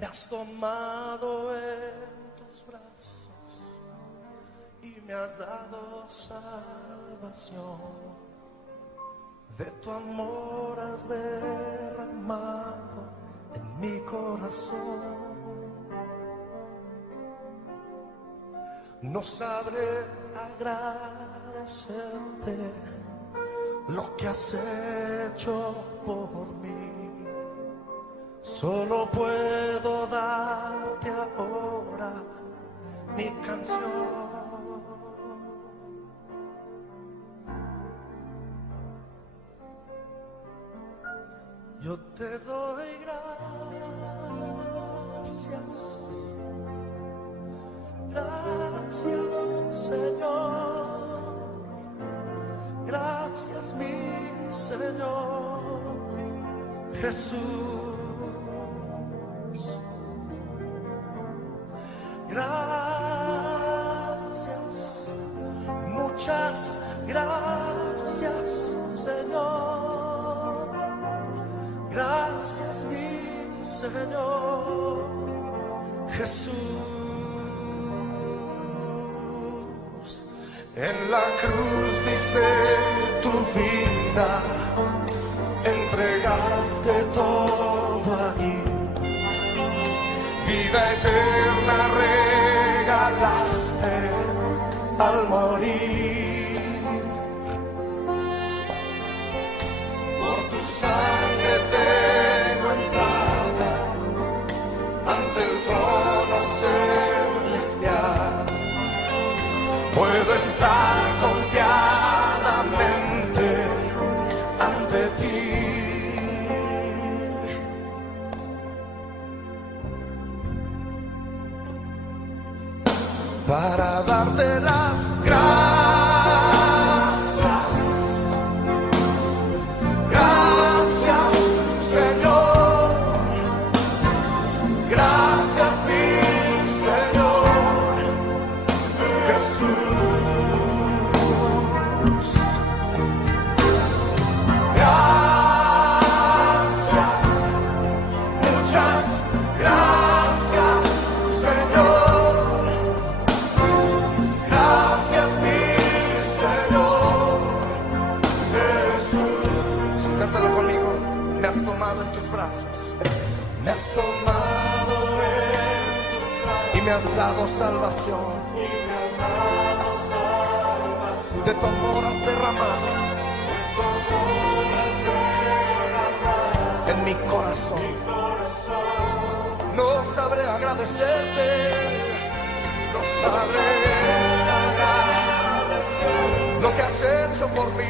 Me has tomado en tus brazos y me has dado salvación. De tu amor has derramado en mi corazón. No sabré agradecerte lo que has hecho por mí. Solo puedo darte ahora mi canción. Yo te doy gracias, gracias Señor, gracias mi Señor Jesús. Gracias, muchas gracias Señor, gracias mi Señor Jesús. En la cruz diste tu vida, entregaste todo ahí. Vida eterna regalaste al morir. Por tu sangre tengo entrada ante el trono celestial. Puedo entrar confiadamente ante ti. Para darte las gracias, gracias Señor, gracias mi Señor Jesús. Gracias, muchas gracias Señor. Me has tomado en tus brazos, me has tomado en tus brazos y me has dado salvación. De tu amor has derramado en mi corazón. No sabré agradecerte, no sabré agradecer lo que has hecho por mí.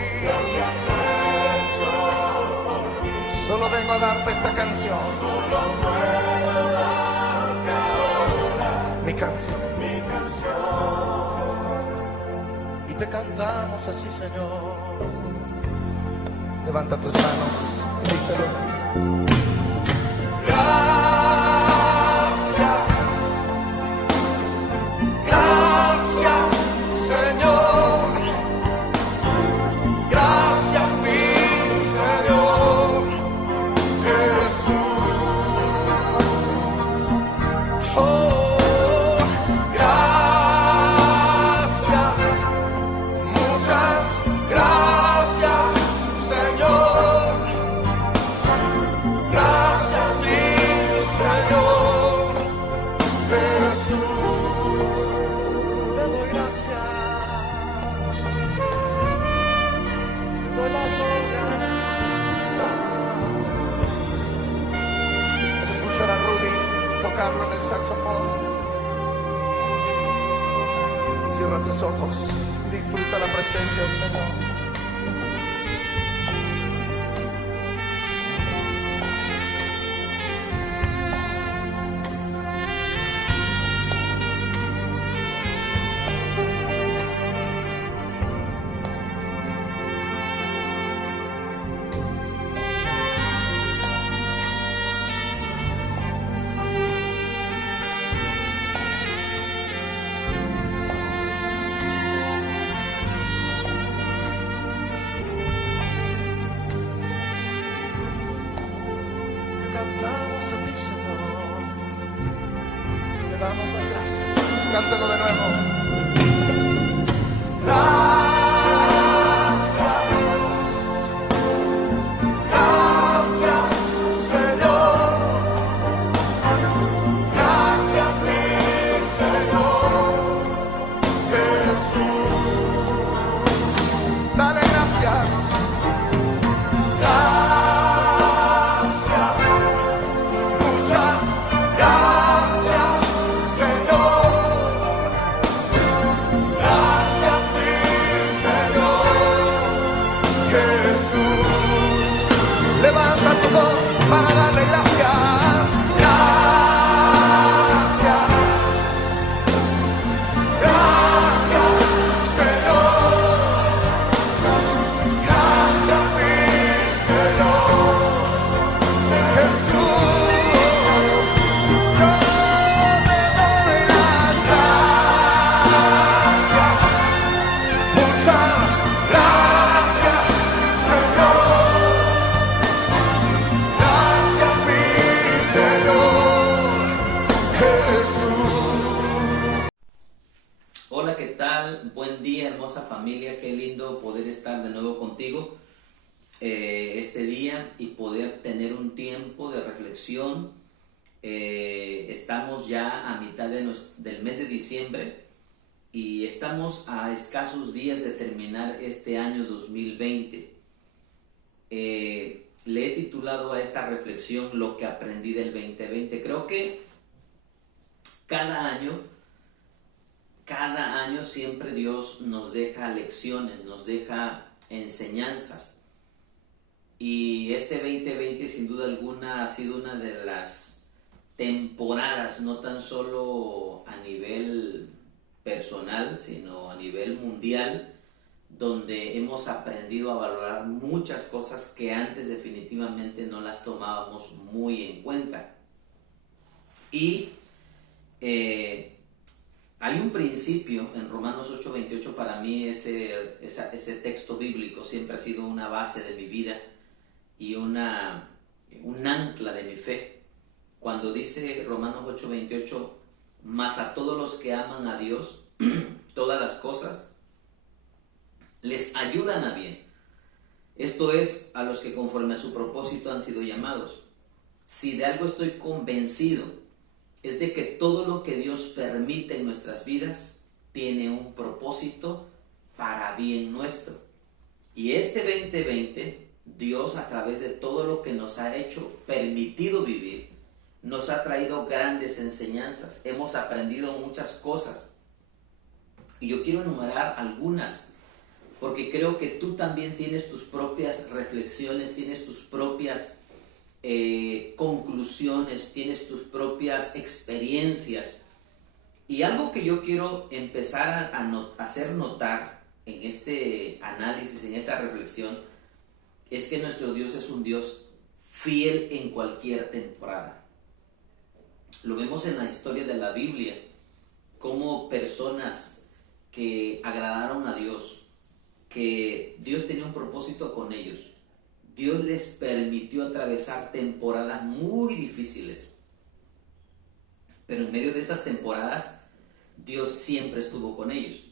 Solo vengo a darte esta canción. Solo puedo darte ahora mi canción. Y te cantamos así, Señor. Levanta tus manos y díselo. Gracias, gracias, Señor. Gracias, mi Señor Jesús. Oh, gracias, muchas gracias, Señor. Gracias, mi Señor Jesús. Te doy gracias, te doy la gloria. Se escuchará Rudy tocarlo en el saxofón. Cierra tus ojos y disfruta la presencia del Señor. cántelo de nuevo. Gracias, Señor. Gracias, mi Señor Jesús. Dale gracias. Levanta tu voz para darle gracias. Gracias. Gracias, Señor. Gracias, mi Señor Jesús. Yo te doy las gracias. Muchas gracias, Señor. Hola, ¿qué tal? Buen día, hermosa familia. Qué lindo poder estar de nuevo contigo este día y poder tener un tiempo de reflexión. Estamos ya a mitad del mes de diciembre y estamos a escasos días de terminar este año 2020. Le he titulado a esta reflexión Lo que aprendí del 2020. Creo que cada año siempre Dios nos deja lecciones, nos deja enseñanzas. Y este 2020 sin duda alguna ha sido una de las temporadas, no tan solo a nivel personal, sino a nivel mundial, donde hemos aprendido a valorar muchas cosas que antes definitivamente no las tomábamos muy en cuenta. Y hay un principio en Romanos 8:28, para mí ese texto bíblico siempre ha sido una base de mi vida y un ancla de mi fe. Cuando dice Romanos 8:28, mas a todos los que aman a Dios, todas las cosas les ayudan a bien. Esto es, a los que conforme a su propósito han sido llamados. Si de algo estoy convencido, es de que todo lo que Dios permite en nuestras vidas tiene un propósito para bien nuestro. Y este 2020, Dios, a través de todo lo que nos ha hecho, permitido vivir, nos ha traído grandes enseñanzas. Hemos aprendido muchas cosas. Y yo quiero enumerar algunas, porque creo que tú también tienes tus propias reflexiones, tienes tus propias conclusiones, tienes tus propias experiencias. Y algo que yo quiero empezar a hacer notar en este análisis, en esta reflexión, es que nuestro Dios es un Dios fiel en cualquier temporada. Lo vemos en la historia de la Biblia, como personas que agradaron a Dios, que Dios tenía un propósito con ellos, Dios les permitió atravesar temporadas muy difíciles, pero en medio de esas temporadas Dios siempre estuvo con ellos.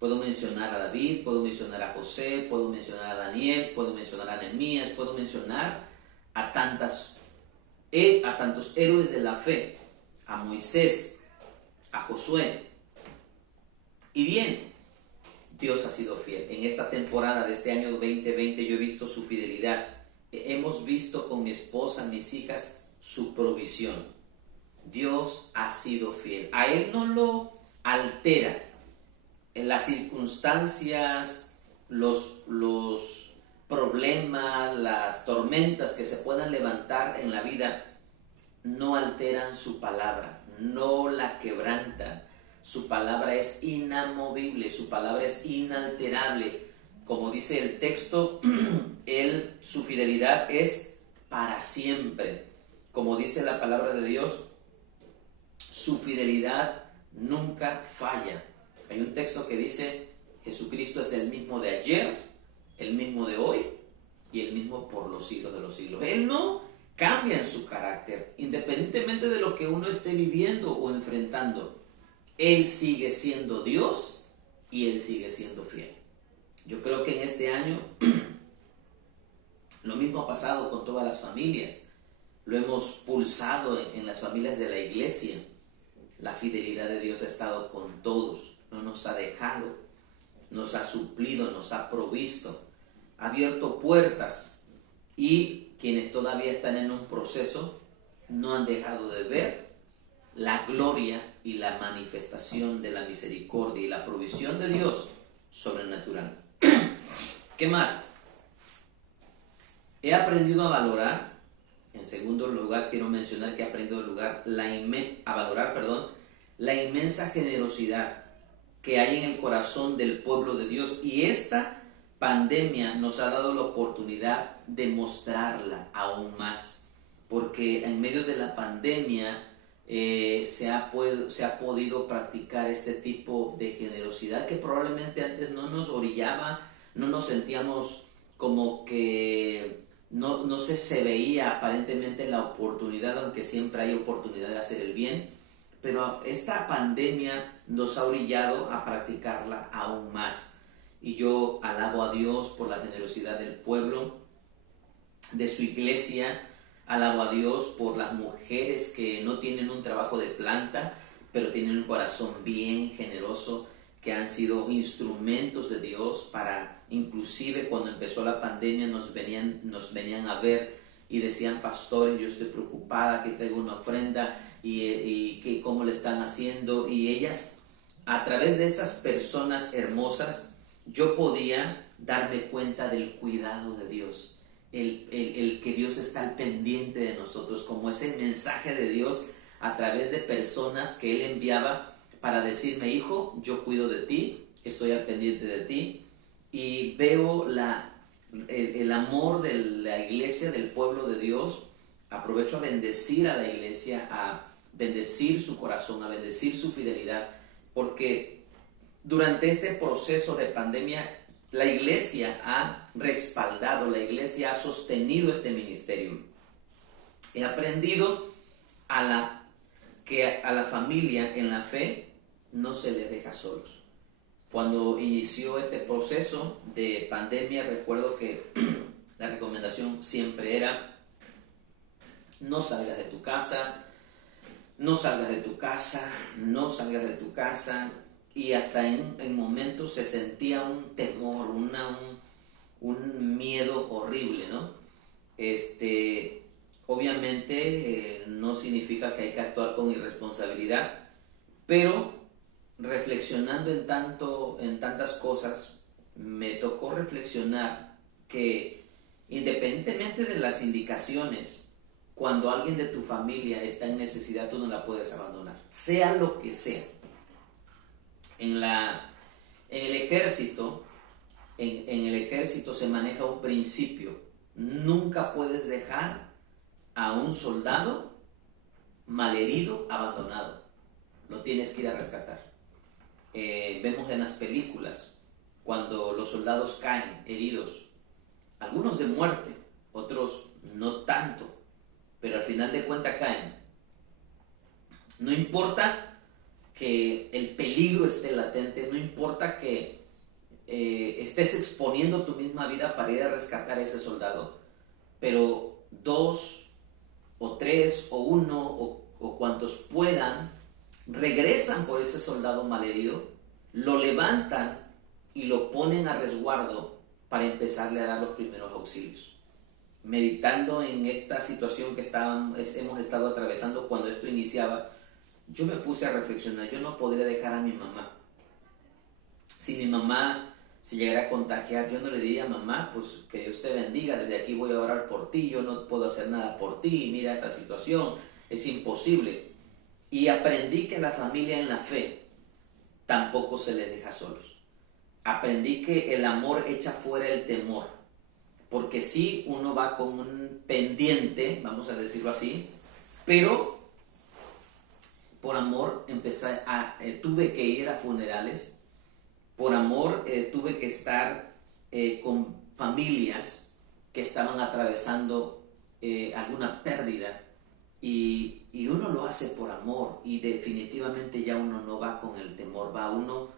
Puedo mencionar a David, puedo mencionar a José, puedo mencionar a Daniel, puedo mencionar a Nehemías, puedo mencionar a tantos héroes de la fe, a Moisés, a Josué. Y bien, Dios ha sido fiel. En esta temporada de este año 2020 yo he visto su fidelidad. Hemos visto con mi esposa, mis hijas, su provisión. Dios ha sido fiel. A Él no lo altera en las circunstancias, los problemas, las tormentas que se puedan levantar en la vida, no alteran su palabra, no la quebrantan. Su palabra es inamovible, su palabra es inalterable. Como dice el texto, su fidelidad es para siempre. Como dice la palabra de Dios, su fidelidad nunca falla. Hay un texto que dice, Jesucristo es el mismo de ayer, el mismo de hoy y el mismo por los siglos de los siglos. Él no cambia en su carácter, independientemente de lo que uno esté viviendo o enfrentando. Él sigue siendo Dios y Él sigue siendo fiel. Yo creo que en este año lo mismo ha pasado con todas las familias. Lo hemos pulsado en las familias de la iglesia. La fidelidad de Dios ha estado con todos, no nos ha dejado, nos ha suplido, nos ha provisto, ha abierto puertas, y quienes todavía están en un proceso no han dejado de ver la gloria y la manifestación de la misericordia y la provisión de Dios sobrenatural. ¿Qué más? He aprendido a valorar. En segundo lugar, quiero mencionar que he aprendido a valorar la inmensa generosidad que hay en el corazón del pueblo de Dios, y esta pandemia nos ha dado la oportunidad de mostrarla aún más, porque en medio de la pandemia se ha podido practicar este tipo de generosidad que probablemente antes no nos orillaba, no nos sentíamos como que no se veía aparentemente la oportunidad, aunque siempre hay oportunidad de hacer el bien, pero esta pandemia nos ha orillado a practicarla aún más. Y yo alabo a Dios por la generosidad del pueblo, de su iglesia. Alabo a Dios por las mujeres que no tienen un trabajo de planta, pero tienen un corazón bien generoso, que han sido instrumentos de Dios para, inclusive cuando empezó la pandemia, nos venían a ver y decían: pastores, yo estoy preocupada, que traigo una ofrenda y que cómo le están haciendo. Y ellas, a través de esas personas hermosas, yo podía darme cuenta del cuidado de Dios, el que Dios está al pendiente de nosotros, como ese mensaje de Dios a través de personas que Él enviaba para decirme: hijo, yo cuido de ti, estoy al pendiente de ti. Y veo el amor de la iglesia, del pueblo de Dios. Aprovecho a bendecir a la iglesia, a bendecir su corazón, a bendecir su fidelidad, porque durante este proceso de pandemia la iglesia ha respaldado, la iglesia ha sostenido este ministerio. He aprendido que a la familia en la fe no se les deja solos. Cuando inició este proceso de pandemia, recuerdo que la recomendación siempre era: no salgas de tu casa, no salgas de tu casa, no salgas de tu casa. Y hasta en momentos se sentía un temor, un miedo horrible, ¿no? Obviamente no significa que hay que actuar con irresponsabilidad, pero reflexionando en tantas cosas, me tocó reflexionar que, independientemente de las indicaciones, cuando alguien de tu familia está en necesidad, tú no la puedes abandonar, sea lo que sea. En el ejército se maneja un principio: nunca puedes dejar a un soldado malherido abandonado, lo tienes que ir a rescatar. Vemos en las películas cuando los soldados caen heridos, algunos de muerte, otros no tanto, pero al final de cuentas caen. No importa que el peligro esté latente, no importa que estés exponiendo tu misma vida para ir a rescatar a ese soldado, pero 2 o 3 o 1 o cuantos puedan regresan por ese soldado malherido, lo levantan y lo ponen a resguardo para empezarle a dar los primeros auxilios. Meditando en esta situación que hemos estado atravesando cuando esto iniciaba, yo me puse a reflexionar: yo no podría dejar a mi mamá. Si mi mamá se llegara a contagiar, yo no le diría: mamá, pues que Dios te bendiga, desde aquí voy a orar por ti, yo no puedo hacer nada por ti, mira esta situación, es imposible. Y aprendí que la familia en la fe tampoco se les deja solos. Aprendí que el amor echa fuera el temor, porque sí, uno va con un pendiente, vamos a decirlo así, pero por amor tuve que ir a funerales, por amor tuve que estar con familias que estaban atravesando alguna pérdida, y uno lo hace por amor, y definitivamente ya uno no va con el temor, va uno,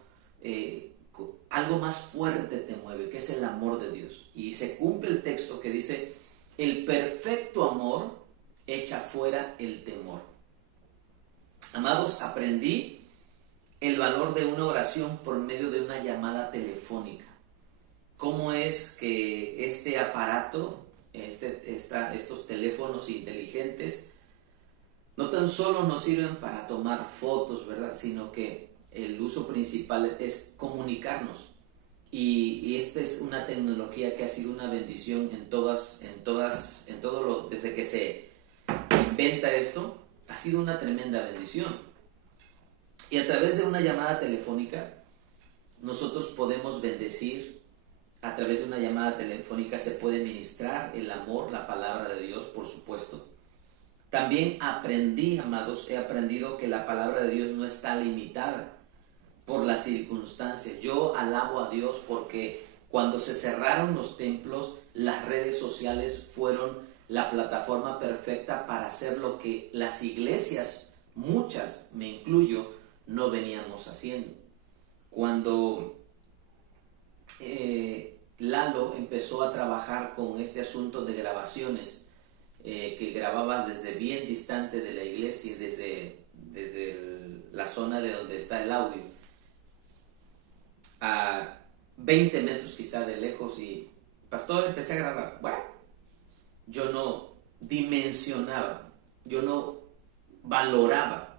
algo más fuerte te mueve, que es el amor de Dios. Y se cumple el texto que dice: el perfecto amor echa fuera el temor. Amados, aprendí el valor de una oración por medio de una llamada telefónica. ¿Cómo es que este aparato, estos teléfonos inteligentes, no tan solo nos sirven para tomar fotos, ¿verdad?, sino que el uso principal es comunicarnos? Y esta es una tecnología que ha sido una bendición desde que se inventa esto, ha sido una tremenda bendición. Y a través de una llamada telefónica, nosotros podemos bendecir. A través de una llamada telefónica se puede ministrar el amor, la palabra de Dios, por supuesto. También aprendí, amados, he aprendido que la palabra de Dios no está limitada por las circunstancias. Yo alabo a Dios porque cuando se cerraron los templos, las redes sociales fueron la plataforma perfecta para hacer lo que las iglesias, muchas, me incluyo, no veníamos haciendo. Cuando Lalo empezó a trabajar con este asunto de grabaciones, que grababa desde bien distante de la iglesia, desde la zona de donde está el audio, a 20 metros quizá de lejos, y pastor, empecé a grabar. Bueno, yo no dimensionaba, yo no valoraba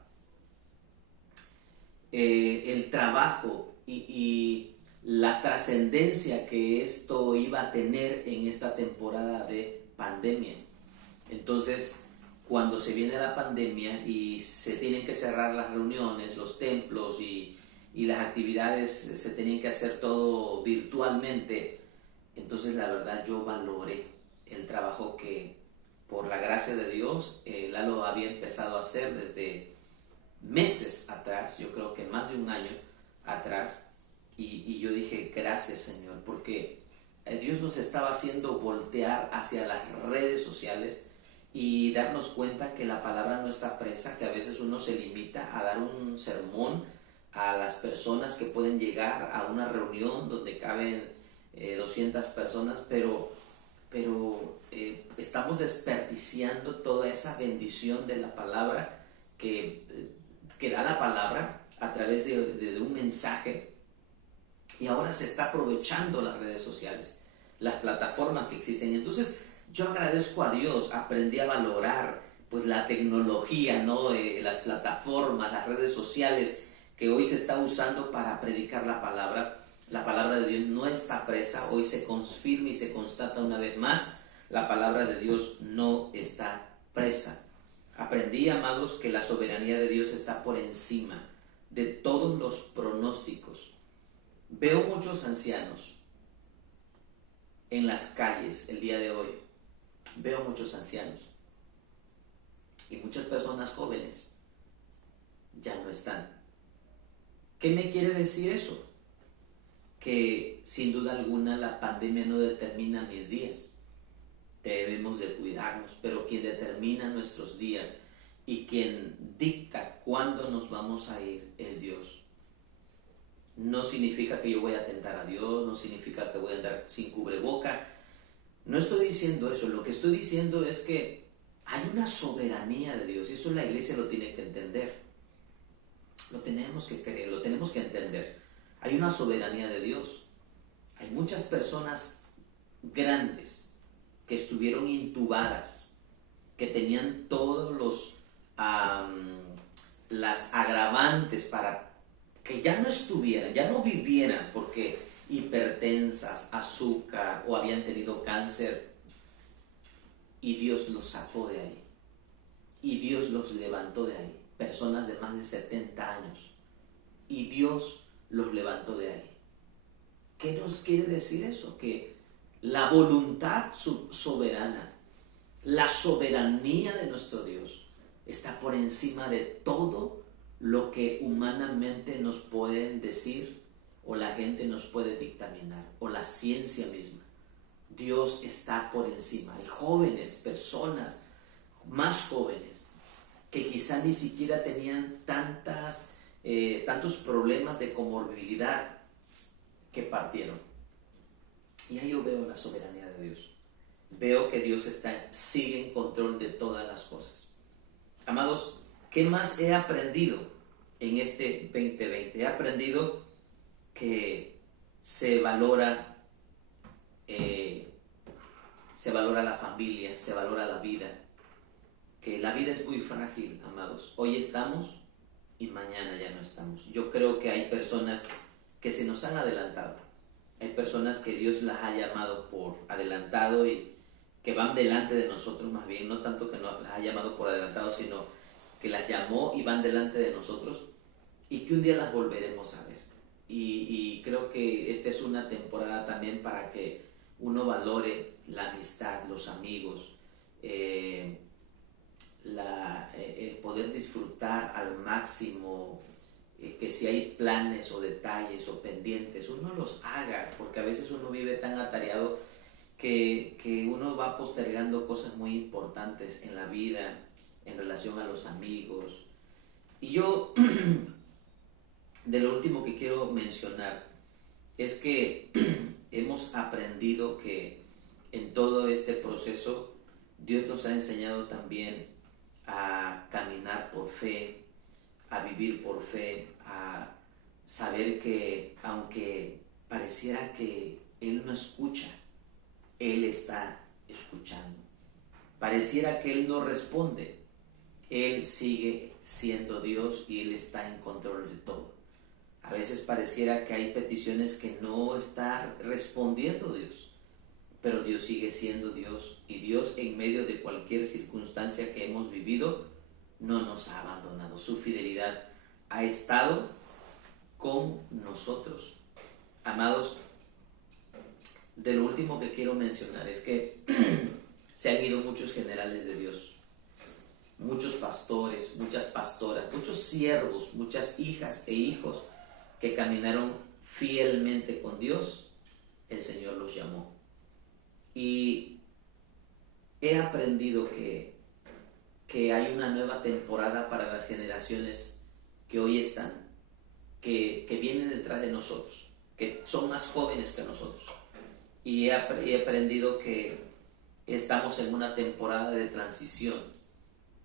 el trabajo y la trascendencia que esto iba a tener en esta temporada de pandemia. Entonces, cuando se viene la pandemia y se tienen que cerrar las reuniones, los templos y las actividades, se tienen que hacer todo virtualmente, entonces la verdad yo valoré el trabajo que, por la gracia de Dios, Lalo había empezado a hacer desde meses atrás, yo creo que más de un año atrás, y yo dije: gracias, Señor, porque Dios nos estaba haciendo voltear hacia las redes sociales y darnos cuenta que la palabra no está presa, que a veces uno se limita a dar un sermón a las personas que pueden llegar a una reunión donde caben 200 personas, pero estamos desperdiciando toda esa bendición de la palabra que da la palabra a través de un mensaje. Y ahora se está aprovechando las redes sociales, las plataformas que existen. Entonces yo agradezco a Dios, aprendí a valorar pues la tecnología, ¿no? Las plataformas, las redes sociales que hoy se está usando para predicar la palabra. La palabra de Dios no está presa, hoy se confirma y se constata una vez más: la palabra de Dios no está presa. Aprendí, amados, que la soberanía de Dios está por encima de todos los pronósticos. Veo muchos ancianos en las calles el día de hoy. Veo muchos ancianos y muchas personas jóvenes ya no están. ¿Qué me quiere decir eso? Que sin duda alguna la pandemia no determina mis días. Debemos de cuidarnos, pero quien determina nuestros días y quien dicta cuándo nos vamos a ir es Dios. No significa que yo voy a tentar a Dios, no significa que voy a andar sin cubreboca. No estoy diciendo eso. Lo que estoy diciendo es que hay una soberanía de Dios, y eso la iglesia lo tiene que entender. Lo tenemos que creer, lo tenemos que entender. Hay una soberanía de Dios. Hay muchas personas grandes que estuvieron intubadas, que tenían todos las agravantes para que ya no estuvieran, ya no vivieran, porque hipertensas, azúcar, o habían tenido cáncer, y Dios los sacó de ahí, y Dios los levantó de ahí. Personas de más de 70 años, y Dios los levantó de ahí. ¿Qué nos quiere decir eso? Que la voluntad soberana, la soberanía de nuestro Dios está por encima de todo lo que humanamente nos pueden decir, o la gente nos puede dictaminar, o la ciencia misma. Dios está por encima. Hay jóvenes, personas más jóvenes, que quizá ni siquiera tenían tantos problemas de comorbilidad, que partieron. Y ahí yo veo la soberanía de Dios. Veo que Dios sigue en control de todas las cosas. Amados, ¿qué más he aprendido en este 2020? He aprendido que se valora la familia, se valora la vida, que la vida es muy frágil, amados. Hoy estamos y mañana ya no estamos. Yo creo que hay personas que se nos han adelantado. Hay personas que Dios las ha llamado por adelantado y que van delante de nosotros, más bien, no tanto que no las ha llamado por adelantado, sino que las llamó y van delante de nosotros, y que un día las volveremos a ver. Y creo que esta es una temporada también para que uno valore la amistad, los amigos, el poder disfrutar al máximo, que si hay planes o detalles o pendientes, uno los haga, porque a veces uno vive tan atareado que uno va postergando cosas muy importantes en la vida, en relación a los amigos. Y yo, de lo último que quiero mencionar, es que hemos aprendido que en todo este proceso Dios nos ha enseñado también a caminar por fe, a vivir por fe, a saber que aunque pareciera que Él no escucha, Él está escuchando. Pareciera que Él no responde, Él sigue siendo Dios y Él está en control de todo. A veces pareciera que hay peticiones que no está respondiendo Dios, pero Dios sigue siendo Dios, y Dios, en medio de cualquier circunstancia que hemos vivido, no nos ha abandonado. Su fidelidad ha estado con nosotros. Amados, de lo último que quiero mencionar es que se han ido muchos generales de Dios, muchos pastores, muchas pastoras, muchos siervos, muchas hijas e hijos que caminaron fielmente con Dios. El Señor los llamó. Y he aprendido que hay una nueva temporada para las generaciones que hoy están, que vienen detrás de nosotros, que son más jóvenes que nosotros. Y he aprendido que estamos en una temporada de transición,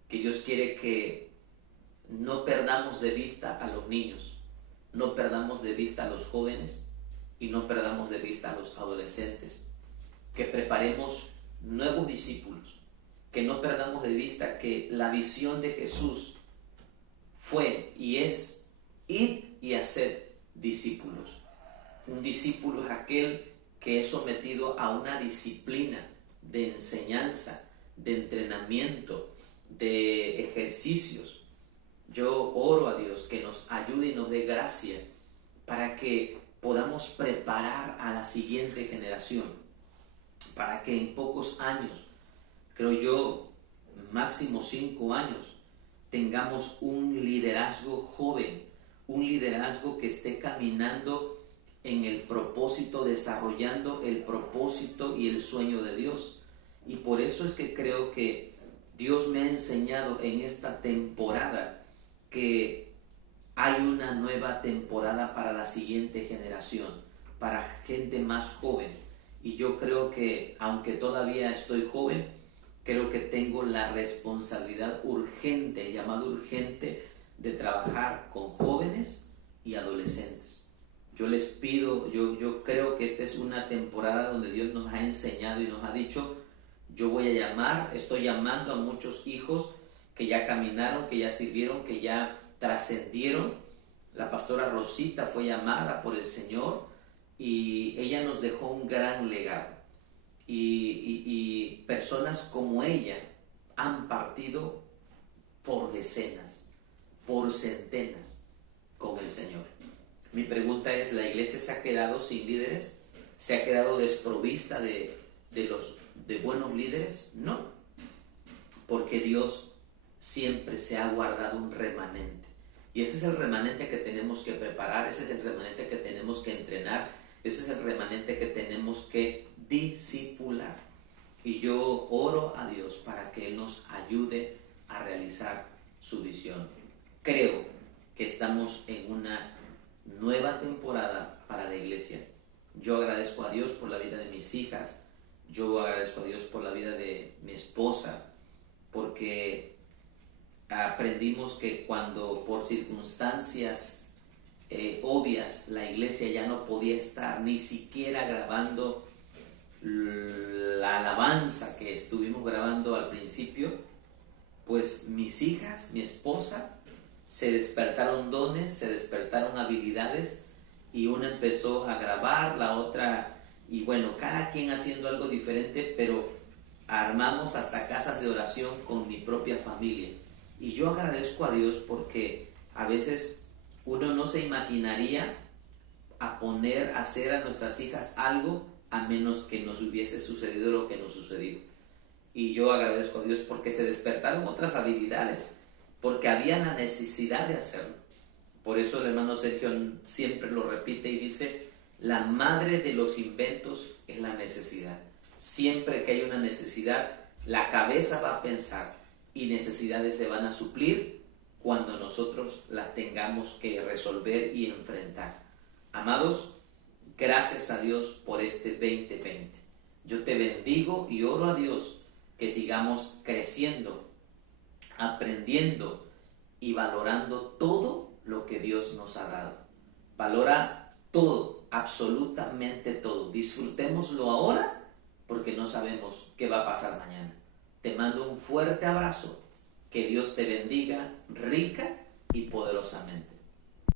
que Dios quiere que no perdamos de vista a los niños, no perdamos de vista a los jóvenes y no perdamos de vista a los adolescentes, que preparemos nuevos discípulos, que no perdamos de vista que la visión de Jesús fue y es id y haced discípulos. Un discípulo es aquel que es sometido a una disciplina de enseñanza, de entrenamiento, de ejercicios. Yo oro a Dios que nos ayude y nos dé gracia para que podamos preparar a la siguiente generación, para que en pocos años, creo yo, máximo 5 años, tengamos un liderazgo joven, un liderazgo que esté caminando en el propósito, desarrollando el propósito y el sueño de Dios. Y por eso es que creo que Dios me ha enseñado en esta temporada que hay una nueva temporada para la siguiente generación, para gente más joven. Y yo creo que, aunque todavía estoy joven, creo que tengo la responsabilidad urgente, el llamado urgente de trabajar con jóvenes y adolescentes. Yo les pido, yo creo que esta es una temporada donde Dios nos ha enseñado y nos ha dicho: yo estoy llamando a muchos hijos que ya caminaron, que ya sirvieron, que ya trascendieron. La pastora Rosita fue llamada por el Señor y ella nos dejó un gran legado. Y personas como ella han partido por decenas, por centenas con el Señor. Mi pregunta es: ¿la iglesia se ha quedado sin líderes? ¿Se ha quedado desprovista de buenos líderes? No, porque Dios siempre se ha guardado un remanente, y ese es el remanente que tenemos que preparar, ese es el remanente que tenemos que entrenar, ese es el remanente que tenemos que discipular. Y yo oro a Dios para que Él nos ayude a realizar su visión. Creo que estamos en una nueva temporada para la iglesia. Yo agradezco a Dios por la vida de mis hijas, yo agradezco a Dios por la vida de mi esposa, porque aprendimos que cuando por circunstancias obvias la iglesia ya no podía estar ni siquiera grabando la alabanza que estuvimos grabando al principio, pues mis hijas, mi esposa, se despertaron dones, se despertaron habilidades, y una empezó a grabar, la otra, y bueno, cada quien haciendo algo diferente, pero armamos hasta casas de oración con mi propia familia. Y yo agradezco a Dios porque a veces uno no se imaginaría hacer a nuestras hijas algo a menos que nos hubiese sucedido lo que nos sucedió. Y yo agradezco a Dios porque se despertaron otras habilidades, porque había la necesidad de hacerlo. Por eso el hermano Sergio siempre lo repite y dice, la madre de los inventos es la necesidad. Siempre que hay una necesidad, la cabeza va a pensar y necesidades se van a suplir cuando nosotros las tengamos que resolver y enfrentar. Amados, gracias a Dios por este 2020. Yo te bendigo y oro a Dios que sigamos creciendo, aprendiendo y valorando todo lo que Dios nos ha dado. Valora todo, absolutamente todo. Disfrutémoslo ahora porque no sabemos qué va a pasar mañana. Te mando un fuerte abrazo. Que Dios te bendiga rica y poderosamente.